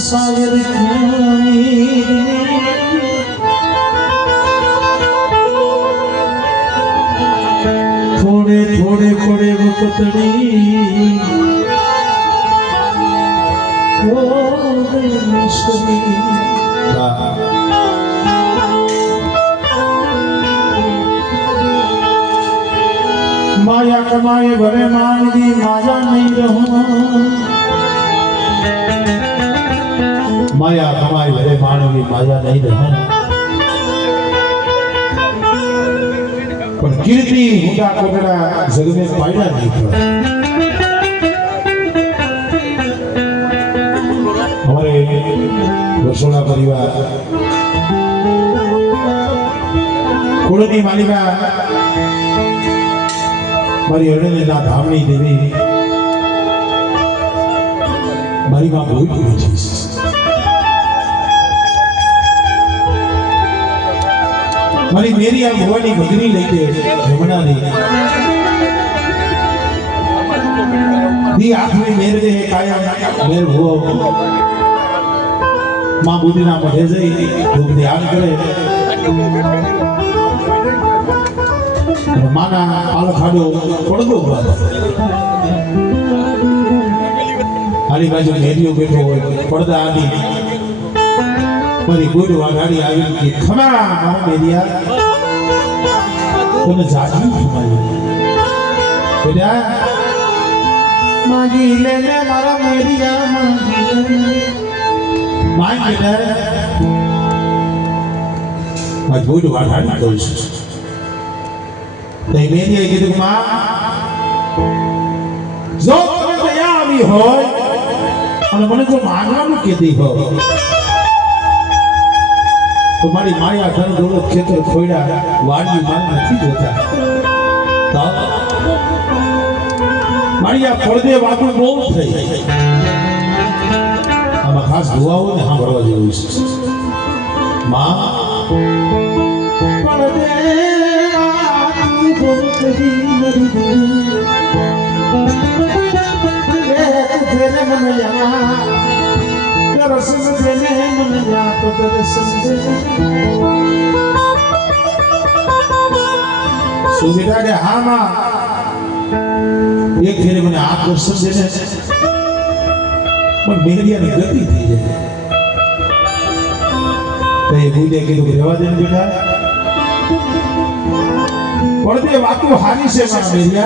सागर थोड़े थोड़े पड़े वो पतड़ी हो गई सभी माया कमाए भरे मान दी माया नहीं रहूं माया कमाई भरे मानवी माया नहीं रहे पर कीर्ति हुडा कोटड़ा जग में पायदा नहीं था हमारे रसोड़ा परिवार कुलनी मालिका मारी हरनेला धामणी देवी मारी मां बहुत की चीज मारी मेरी आ भवानी भगनी लेके जमुना दी दी आँख में मेरे दे काया मेरे हुआ माँ बुद्धि ना बढ़े जाए धूप ध्यान करे माना पाल खाड़ो पड़ दो हरी बाजू मेरियो बैठो पड़दा आदि मारी गोड़ वागाड़ी आई कि खमा मारा मेरिया तूने जागी खमाई बेटा मांगी लेने मारा मेरिया मांग बेटा मैं गोड़ वागाड़ी करूँ तो मेरिया की तो माँ जो तुम्हें तैयार भी हो और मने को मांगना भी कहती हो तुम्हारी माया धन दौलत क्षेत्र खोड़ा वाड़ी मान नहीं जोता मारिया पर्दे वातु बहुत થઈ આમાં ખાસ દુઆઓ ને સાંભળવા જેવું છે માં પડદે વાતુ बहुत થઈ तेरे मन या रसम तेरे मन या तो दर्शन दे सुविधा के हाँ माँ एक फेरे मैंने आप दर्शन देने पर मेरी यानी गति थी जाए तो ये भूले के लोग रेवा देने बेटा पढ़ते वाकु हानि से माँ मेरी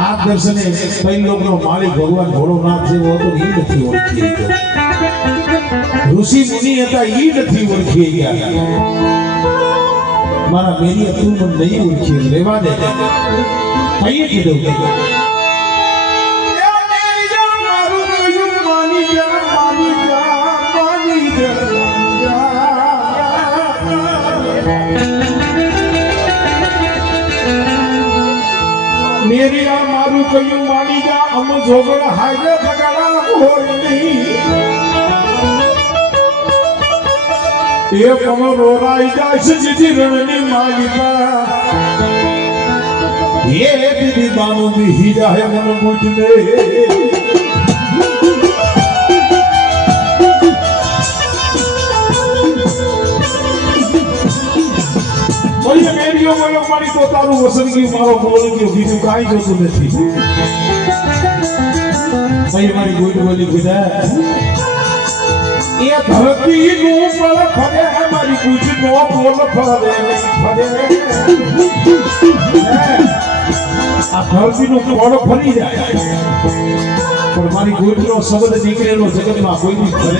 आप दर्शने कई लोग नो मालिक भगवान भोलेनाथ से वो तो ही नहीं ओळखी ऋषि मुनि હતા ઈ નથી ઓળખી ગયા મારા મેરી તું મને નહીં ઓળખી રેવા દે કઈએ કીધું मेरी आ मारू कयूं मानी जा अम जोगड़ हाजे जगड़ा होय नहीं ये पम रोराई जास जिति रणनी मालिका ये दीदी बानु भी ही जाए मन मुझने ये मेरियो बोलो मारी पोतारू वसन की मारो बोल की बीजू काई जो तू नहीं भाई हमारी गोइड बोली खुदा ये धरती नो पल फरे हमारी कुछ नो बोल फरे आ धरती नो पल फरी जाए પણ મારી ગોટનો શબ્દ નીકળેલો જગતમાં કોઈ નહીં કરે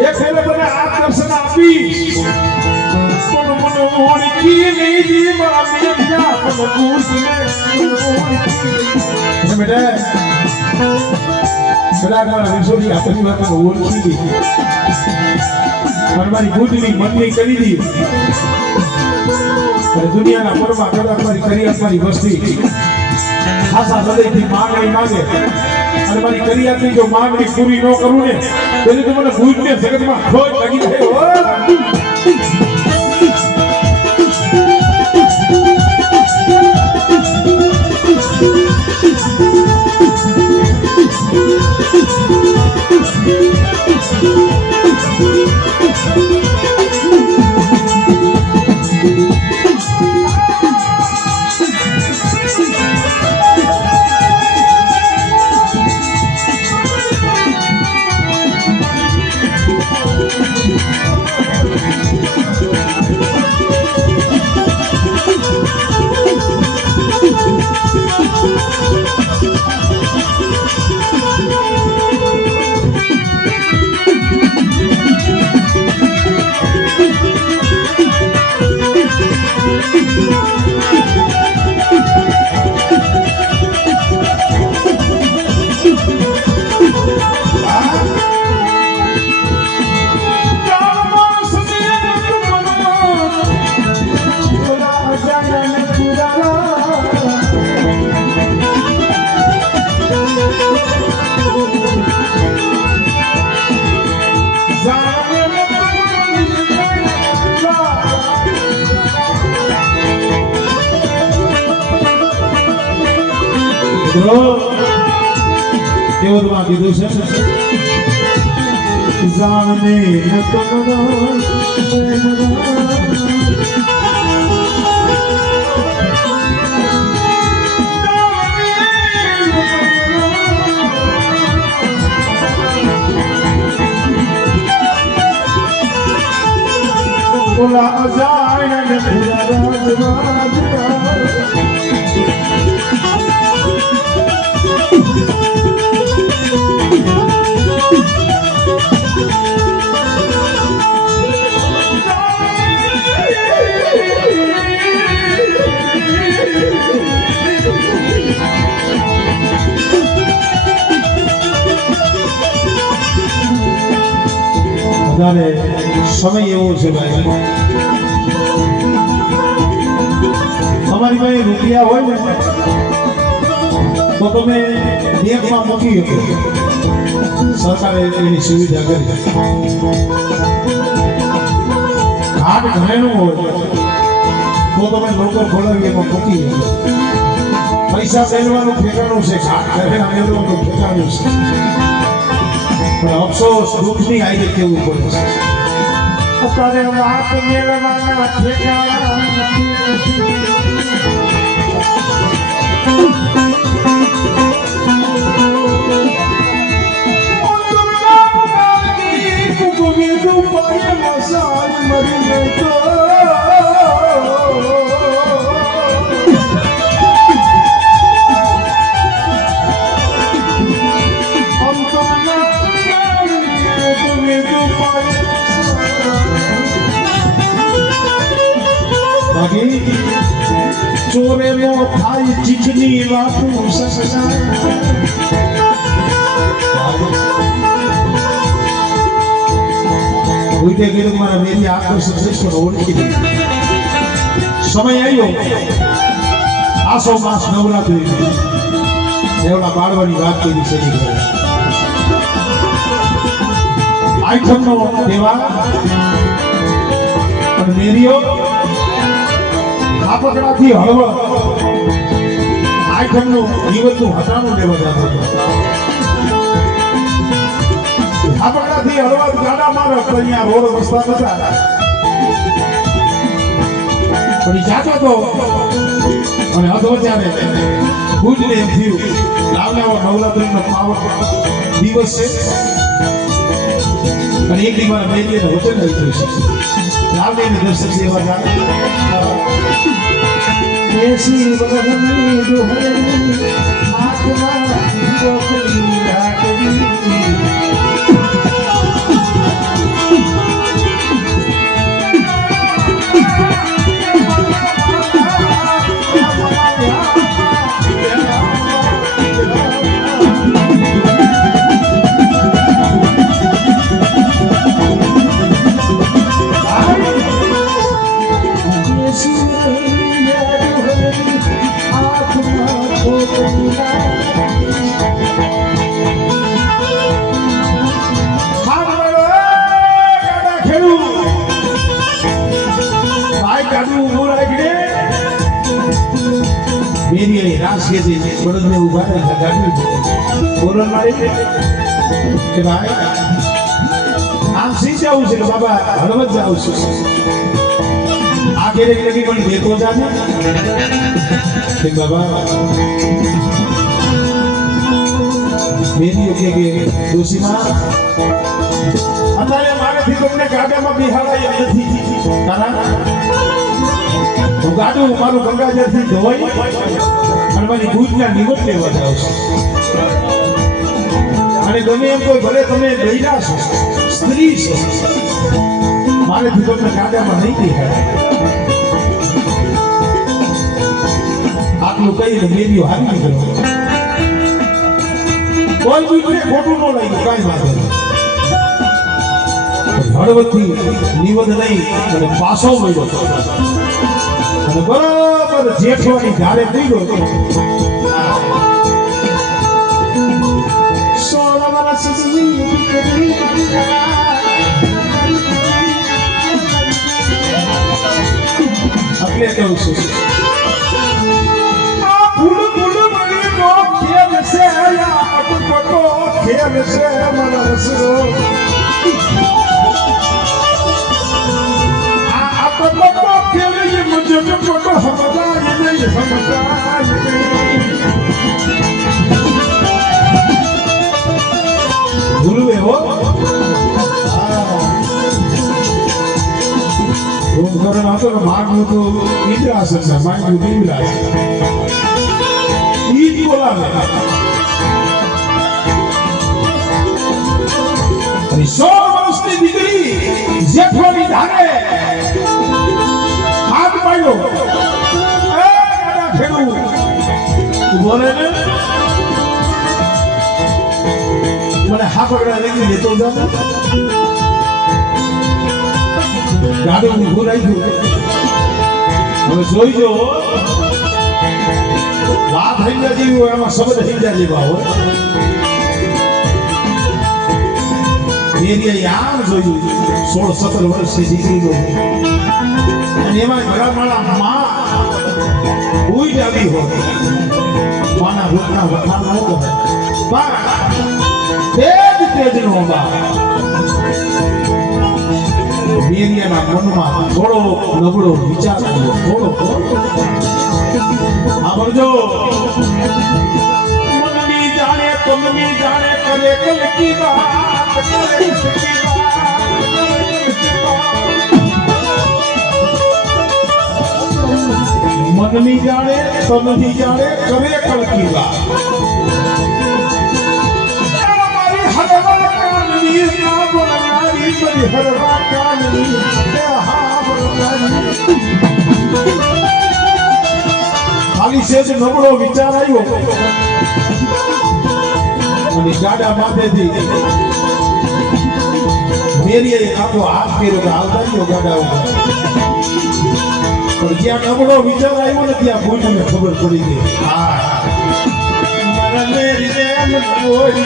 એ ફેરે તને આકર્ષણ આપીશ પણ મને ઓળખી લીધી મારા મેઘના પણ ગોટને બેટા કદાચ મારા વિશોની આપણી વાત ઓળખી લીધી પણ મારી ગોટની મનની કરી દીધી અને દુનિયાના પરમાં કદાચ મારી કરિયાત મારી વસ્તી ખાસા હૃદયથી માંગણી માંગે અને મારી કરિયાતની જો માંગણી પૂરી ન કરું ને તો મને ભૂતને જગતમાં ખોટ લાગી જાય કેવડમાં કીધું છે જાણે ઓલા જાય ને પૂરા સમય એવો છે ભાઈ તમારી પાસે રૂપિયા હોય ને તો તમે બેંકમાં મૂકી શકો સરકારે એની સુવિધા કરી કાર્ડ ઘરેણું હોય તો તમે લોકર ખોલાવી એમાં મૂકી શકો પૈસા મેળવાનું ઠેકાણું છે કાર્ડ ઘરેણા મેળવાનું ઠેકાણું છે પણ અફસોસ દુઃખની આઈ કેવું પડે છે અત્યારે વાત મેળવવાના ઠેકાણા ચોરે નો થાય ચીચની વાતું ઉઠે કીધું મારા મેરી આકર્ષક શ્રેષ્ઠ ઓળખી સમય આવ્યો આસો માસ નવરાત્રી દેવડા બાળવાની વાત કરી છે આઈટમનો દેવા અને મેરીઓ આપકડાથી હળવળ આઈટમનું જીવનનું હટાણું લેવા જતો હતો આપકડાથી હળવળ ગાડા મારે અહીંયા રોડ રસ્તા હતા પણ જાતો હતો અને અધવચ્ચાને ભુજને એમ થયું લાવલાવા નવરાત્રીનો પાવન દિવસ છે અને એક દી મારા મેરીને વચન આવી ગયું છે લાવલીને દર્શન સેવા જાણે ऐसी बदनी दुहरी हाथ मेरी रास के जी बड़द में उभा है गाड़ी बोलन मारे के भाई आम सी जाऊ से बाबा हलवत जाऊ से आगे लगी कोई देखो जाने कि बाबा मेरी ओके के दोषी मां अतारे मारे थी तुमने गाड़ा में बिहारा ये नहीं कारण ગાડું મારું ગંગાજળથી ધોવાઈ અને મારી ભૂતના નિવટ લેવા જાવ છો અને ગમે એમ કોઈ ભલે તમે ગઈરા છો સ્ત્રી છો મારેથી તમને ગાડામાં નહીં દેખાય આટલું કહીને મેરીઓ હારી નીકળ્યો કોઈ બીજું ખોટું ન લાગ્યું કાંઈ વાંધો નહીં હળવદથી નિવદ નહીં અને પાછો મળ્યો बराबर जेठवानी धारे पीड़ो सोला वाला सजनी अगले तो फूल फूल बड़ी को खेल से या को खेल से मनस मुझे तो फोटो समझा ये नहीं समझा भूलवे हो वो करना तो मांगू तो इधर आ सकता मांगू तो इधर आ सकता ईद बोला मैं अरे 100 वर्ष की डिग्री जेठवानी धारे पाइलो ए गाड़ा खेलू तू बोले ने મને હા પકડા લઈ લેતો જા ગાડું ઊભું રહી ગયું હવે જોઈ જો વાત હૈયા જેવી હોય એમાં શબ્દ હૈયા જેવા હોય મેરી યાર જોયું 16-17 વર્ષથી દીકરી ગયો અને એમાં ઘરવાળા માં કોઈ જાવી હોય માના રૂપના વખાણ ન કરે પણ તેજનો બા મેરિયાના મનમાં થોડો નબળો વિચાર આવ્યો થોડો સાંભળજો મનની જાણે તમની જાણે કરે કલકી વાત કરે કલકી मननी जाने तमनी जाने करे कलकी बात हमारी हरवा काननी ना बोलनारी मेरी हरवा काननी हा बोलनारी खाली सेज नबड़ो विचार आयो અને ગાડા માથેથી મેરીએ આખો હાથ કર્યો કે આવતા ગયો ગાડા ઉપર पर ज्यादा नबड़ो विचार आयो ने त्या भूल में खबर पड़ी गई हां मन मेरी ने मन कोई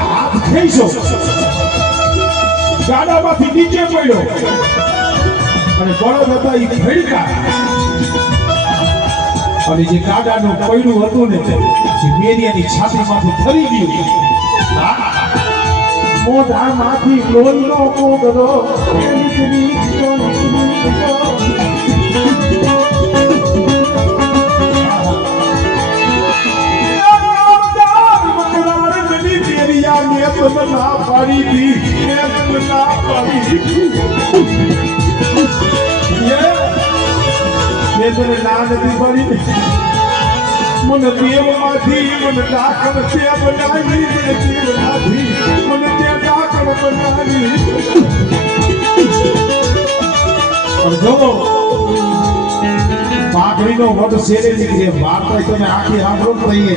हाथ खेचो गाडामांथी नीचे पड्यो અને બળદ હતા ઈ ભડકા અને જે ગાડાનું પૈડું હતું ને તે મેરિયાની છાતીમાંથી ફરી ગયું મોઢામાંથી લોહીનો કોગળો નીકળી ગયો मैं ना पारी थी मैं ना पारी ये तेरे ना नहीं पारी मन देव माथी मन डाकण से बनावी मन देव माथी मन ते डाकण बनावी और जो पागड़ी नो वड सेरे निकले वार्ता तने आखी सांभळो रहीए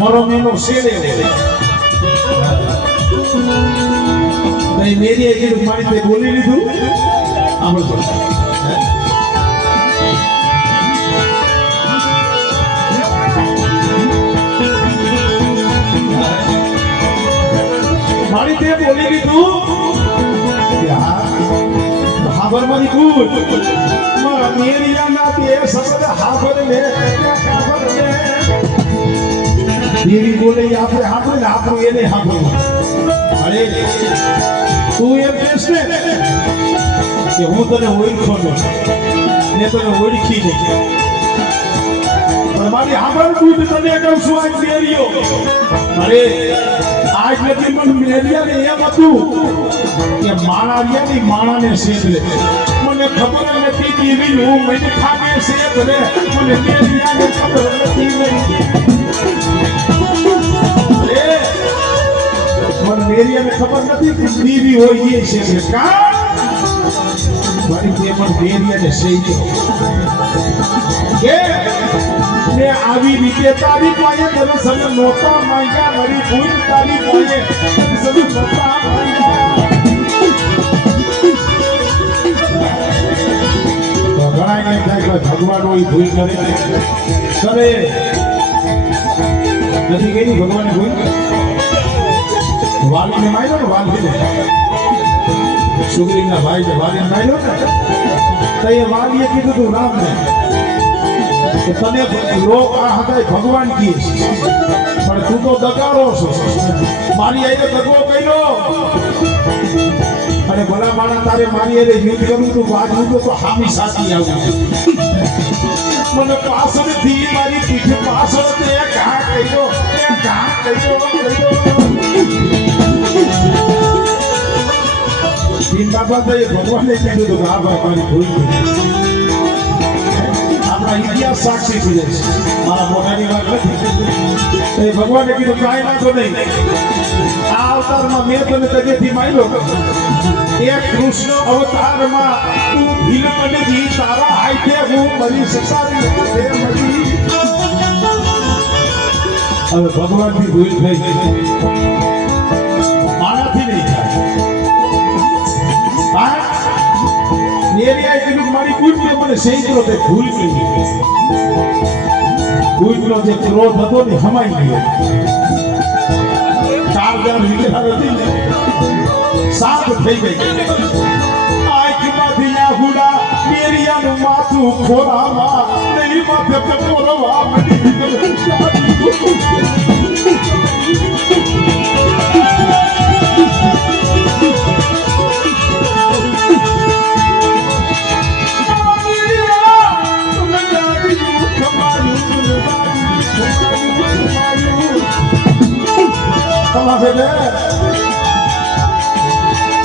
मरमी नो सेरे नहीं मेरी एक मारी ते बोली लीधु सांभळो मारी ते बोली लीधु हाबर मारी कूद मारा मेरिया ना ते शब्द हाबर ले हाबर ले देवी बोले आपरे हाबर ने आपरो एने हाबर अरे तू एम कहस ने कि हूं तने ओळखो ने तने ओळखी नहीं पर मारी हाबर कूद तने कहूं છું આ મેરિયો अरे आज लगी मन मेरिया ने एम હતું કે માણારિયાની માણાને સેદલે મને ખબર નથી કેવી હું મને ખાને સેદલે મને મેરિયાને ખબર નથી નહીં અરે मन मेरियाने खबर નથી કે દીવી હોય એ છે કા મારી પ્રેમણ મેરિયાને સેદલે કે मैं आवी बीते तारी पाए दर्शन नोता मांगा मरी भूल तारी पाए सब नोता मांगा तो घणा एम थाय के भगवान ओई भूल करे નથી કેની ભગવાને ભૂલ વાલીને માર્યો ને વાલીને સુગ્રીવના ભાઈ ને વાલીને માર્યો ને તો એ વાલીએ કીધું તું રામને तने लोग आ हताय भगवान की पर तू तो दगारो छो मारी आईने दगो कइरो अरे भला माना तारे मारी आईने युद्ध करू तो बाजू तो हामी साथी आऊ मने पासळ थी मारी पीठ पासळ ते घा कइरो तीन बाबा तो ये भगवान ने कीधुं तो आ भाई मारी भूल इतिहास साक्षी थी जाए मारा मोटानी बात नहीं तो भगवान ने कीधुं काई वांधो नहीं आ अवतार में मैं तने तगेथी मार्यो एक कृष्ण अवतार में तू भील बने जी तारा हाथे हूं मरी ससारी रे मरी अब भगवान की भूल થઈ મારાથી નહીં થાય मेरी आई की मारी कूद के મને સેંકરો તે ભૂલ ગઈ કૂદનો જે ક્રોધ હતો ને હમાઈ ગયો 4000 વિચાર હતી ને સાત થઈ ગઈ આંખમાંથી આહુડા મેરિયાનું માથું ખોરામાં નહીં માથે પર પોરવા મળી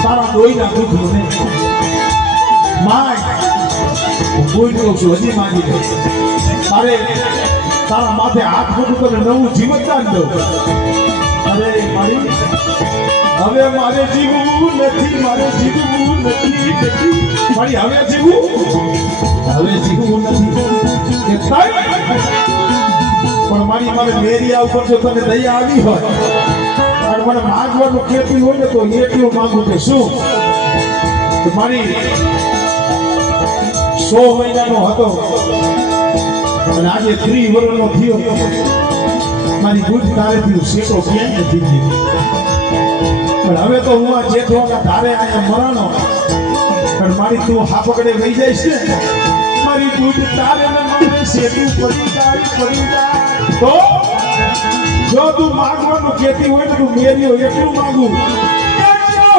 तारा कोई ना कुछ नहीं माय कोई तो सोची मांगी ले अरे तारा माथे हाथ मुकुट तो नवु जीवनदान दो अरे मारी હવે મારે જીવવું નથી મારી હવે જીવવું નથી કે તાઈ પણ મારી મેરિયા ઉપર જો તને દયા આવી હોય और મને માંગવાનું કેતી હોય ને તો એટલું માંગુ કે શું તો મારી 100 મહિનાનો હતો અને આજે 3 વર્ષનો થયો મારી બુદ્ધ તારેથી સેટો ક્યાં નથી ગયો પણ હવે તો હું આ જેઠવાના ધારે આયા મરાણો પણ મારી તું હાપકડે વઈ જઈશ ને મારી બુદ્ધ તારે ને મને સેટું પડી જાય તો जो तू मांगवानु कहती होय तो मेरियो એટલું માંગુ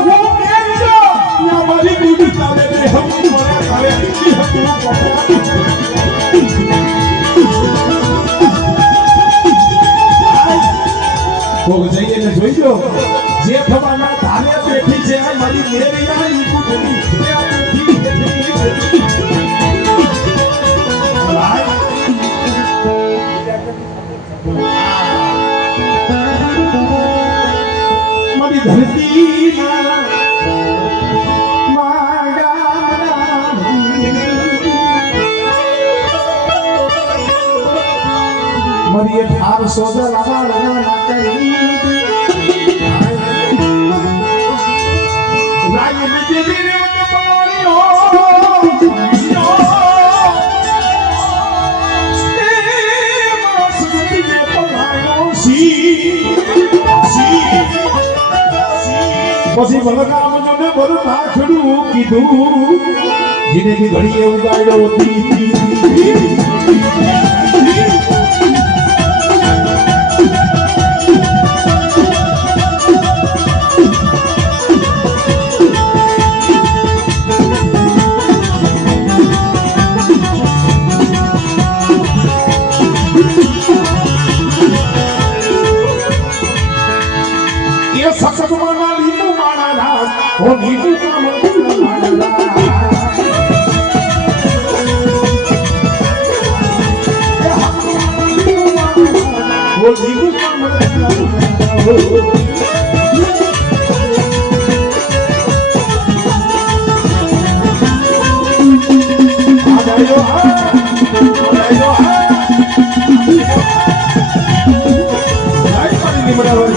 હું મેરિયો या मारी बूढ़ी ताले में हम मरे ताले की हम तो जाइए ने જોઈ જો જે થવાના ધારે બેઠી છે મારી મેરિયા ઈ કુટની હાર સોદલ વાળના નાકરી લાગે નજે રે પાણીઓ પછી બલરામ જને બર નાખડું કીધું જિંદગી ઘડીએ ઉગાડ્યો સખત માના લીધું માણા રાજ ઓ લીધું કામ માણા રાજ ઓ લીધું કામ આડાયો આડાયો લાઈ પાણી નીમડાવર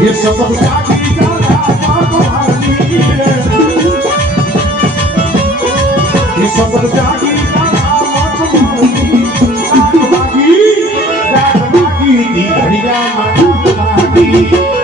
ये सब जागी जाना पागवानी ये सब जागी जाना पागवानी जागी दी घड़िया माता